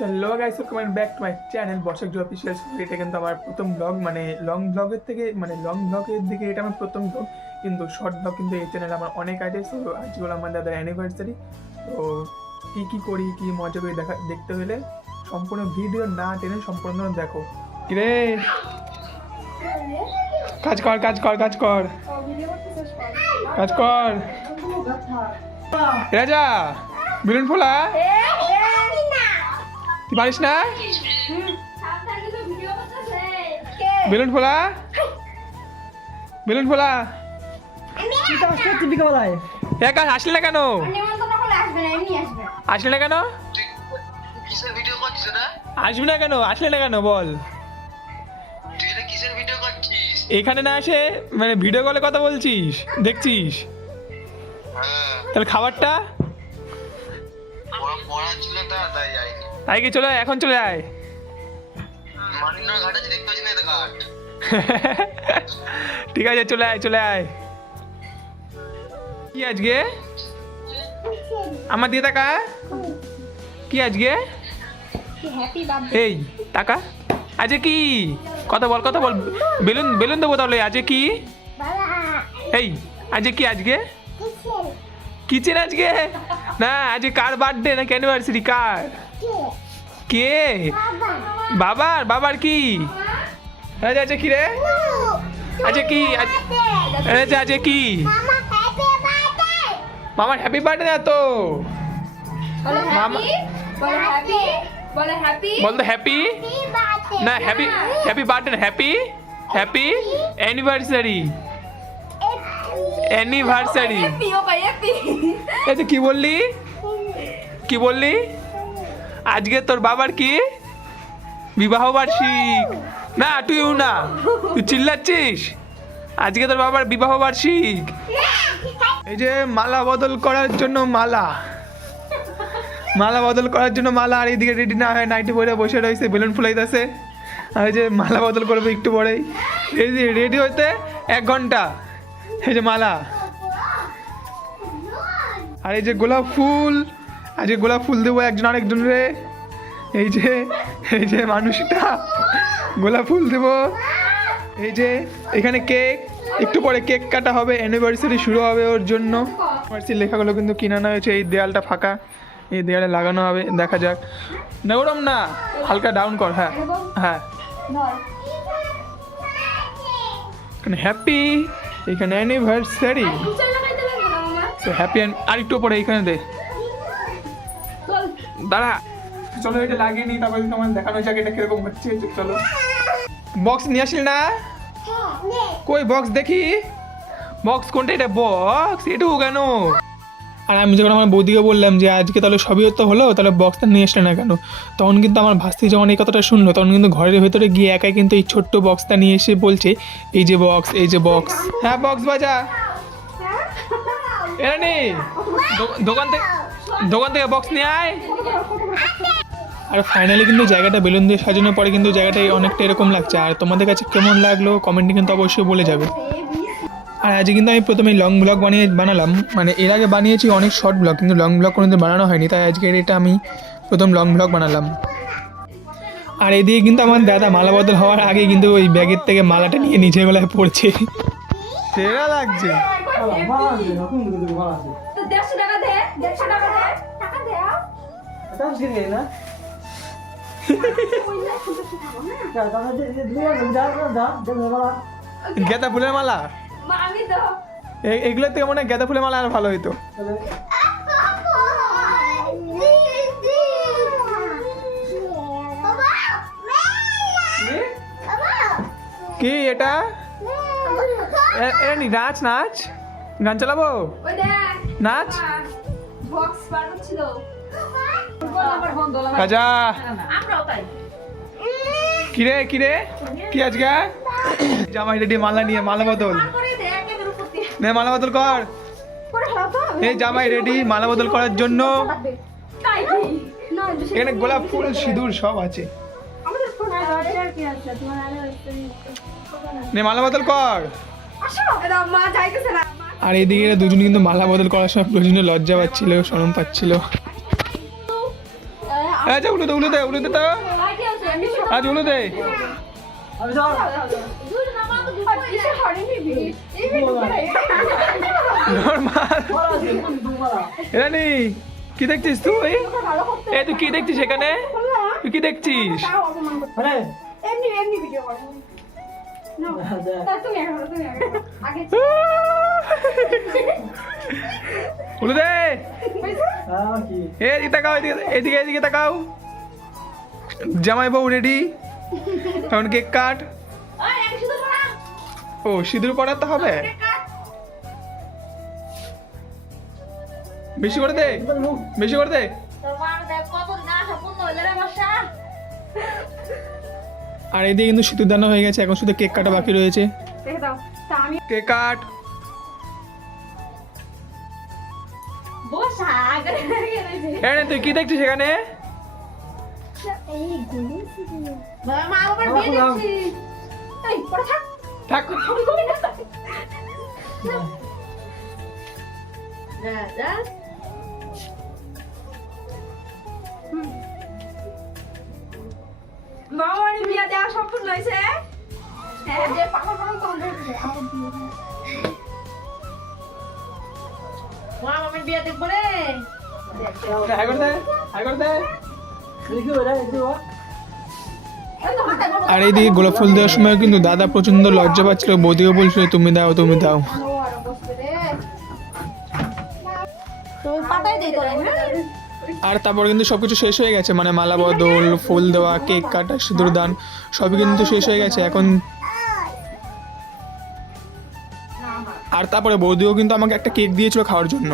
Hello guys, welcome back to my channel বর্ষক জো official. এটা কিন্তু আমার প্রথম ব্লগ, মানে লং ব্লগের দিকে এটা আমার প্রথম ব্লগ, কিন্তু শর্ট ব্লগ কিন্তু এই চ্যানেলে আমার অনেক আছে। সো আজকে হলো আমার দাদার অ্যানিভার্সারি। তো কী করি, কী মজা করি দেখতে হলে সম্পূর্ণ ভিডিও না টেনে সম্পূর্ণ দেখো। কিরে কাজ কর কাজ কর কাজ কর কাজ কর রাজা, বেলুন ফোলা। তুই পারিস না? বেলুন ফোলা, বেলুন ফোলা। আসলে না কেন? আসলে না কেন? আসবি না কেন? আসলে না কেন বল? এখানে না আসে মানে ভিডিও কলে কথা বলছিস, দেখছিস? তাহলে খাবারটা তাই কি? চলে আয়, এখন চলে আয়। ঠিক আছে, চলে আয় চলে আয়। কি আজকে আমার দিয়ে টাকা? কি আজকে? এই টাকা আজকে কি? কথা বল কথা বল। বেলুন বেলুন দেবো তাহলে। আজকে কি? এই আজকে কি? আজকে কিচেন আজকে না, আজকে কার বার্থডে নাকি অ্যানিভার্সারি? কার? কে? বাবার। বাবার কি আজকে? কি রে আজকে কি? আজকে কি? মামার হ্যাপি বার্থডে না তো? মামা বল তো হ্যাপি না, হ্যাপি হ্যাপি বার্থডে না, হ্যাপি হ্যাপি অ্যানিভার্সারি। অ্যানিভার্সারি এই তো কি বললি? কি বললি? আজকে তোর বাবার কি বিবাহ বার্ষিক? না তুইও না, তুই চিল্লাচ্ছিস। আজকে তোর বাবার বিবাহ বার্ষিক। এই যে মালা বদল করার জন্য মালা বদল করার জন্য মালা। আর এইদিকে রেডি না হয় নাইটি পরে বসে রয়েছে, বেলুন ফুলাইতেছে। আর এই যে মালা বদল করবে একটু পরেই। রেডি হইতে 1 ঘন্টা। এই যে মালা, আর এই যে গোলাপ ফুল। আজকে গোলাপ ফুল দেবো একজন আরেকজনরে। এই যে মানুষটা গোলাপ ফুল দেবো। এই যে এখানে কেক, একটু পরে কেক কাটা হবে, অ্যানিভার্সারি শুরু হবে ওর জন্য। অ্যানিভার্সারি লেখাগুলো কিন্তু কিনে আনা হয়েছে। এই দেয়ালটা ফাঁকা, এই দেয়ালে লাগানো হবে, দেখা যাক। না ওরম না, হালকা ডাউন কর। হ্যাঁ হ্যাঁ, এখানে হ্যাপি, এখানে অ্যানিভার্সারি। হ্যাপি আর একটু পরে এইখানে দে, দাঁড়া। চলো এটা লাগিয়ে নিই, তারপরে তোমার দেখানো যাক এটা কিরকম হচ্ছে। চলো বক্স নিয়ে আসলি না? কই বক্স দেখি? বক্স কোনটা? এটা বক্স এটুকু কেন? আর আমি যখন আমার বৌদিকে বললাম যে আজকে তাহলে সবই তো হলো, তাহলে বক্সটা নিয়ে আসলে না কেন, তখন কিন্তু আমার ভাস্তি যখন এই কথাটা শুনলো, তখন কিন্তু ঘরের ভেতরে গিয়ে একাই কিন্তু এই ছোট্ট বক্সটা নিয়ে এসে বলছে এই যে বক্স, এই যে বক্স। হ্যাঁ বক্স বাজা। এরা নেই দোকান থেকে বক্স নিয়ে আয়। আর ফাইনালি কিন্তু জায়গাটা বেলুন দিয়ে সাজানোর পরে কিন্তু জায়গাটা অনেকটা এরকম লাগছে। আর তোমাদের কাছে কেমন লাগলো কমেন্টে কিন্তু অবশ্যই বলে যাবে। আর আজকে কিন্তু আমি প্রথমে লং ব্লগ বানালাম, মানে এর আগে বানিয়েছি অনেক শর্ট ব্লগ, কিন্তু লং ব্লগ কোনোদিন বানানো হয়নি, তাই আজকের এটা আমি প্রথম লং ব্লগ বানালাম। আর এদিকে কিন্তু আমার দাদা মালা বদল হওয়ার আগে কিন্তু ওই ব্যাগের থেকে মালাটা নিয়ে নিচে গলায় পড়ছে। সেরা লাগছে। গেঁদা ফুলের মালা, এগুলোর থেকে মনে হয় গেঁদা ফুলের মালা আর ভালো হইতো। কি এটা? নাচ নাচ গান চালাবো, নাচ। রাজা কিরে কিরে কি আজকে? জামাই রেডি, মালা নিয়ে মালা বদল নে, মালা বদল কর। এই জামাই রেডি মালা বদল করার জন্য। এখানে গোলাপ ফুল সিঁদুর সব আছে। নে মালা বদল কর। আর এদিকে দুজন কিন্তু মালা বদল করার সময় প্রচন্ড লজ্জা পাচ্ছিল, শরম পাচ্ছিল। আচ্ছা উলু দে তো আজ উলু দে রানি কি দেখছিস তুই? এ তুই কি দেখছিস এখানে? তুই কি দেখছিস? উলু দে এদিকে তাকাও, এদিকে তাকাও। জামাই বউ রেডি, এখন কেক কাট। ও সিঁদুর পড়াতে হবে, বেশি করে দে, বেশি করে দে। আর এদিকে কিন্তু সিঁদুর দানা হয়ে গেছে, এখন শুধু কেক কাটা বাকি রয়েছে। Cake cut. তুই কি দেখছিস এখানে? থাক মামার বিয়া দেওয়া সম্পূর্ণ হয়েছে। মামার বিয়া দেখবো রে। আর এইদিকে গোলাপ ফুল দেওয়ার সময় কিন্তু দাদা প্রচন্ড লজ্জা পাচ্ছিল, বৌদিও বলছিল তুমি দাও তুমি দাও। আর তারপর কিন্তু সবকিছু শেষ হয়ে গেছে, মানে মালা বদল, ফুল দেওয়া, কেক কাটা, সিঁদুর দান সবই কিন্তু শেষ হয়ে গেছে এখন। আর তারপরে বৌদিও কিন্তু আমাকে একটা কেক দিয়েছিল খাওয়ার জন্য।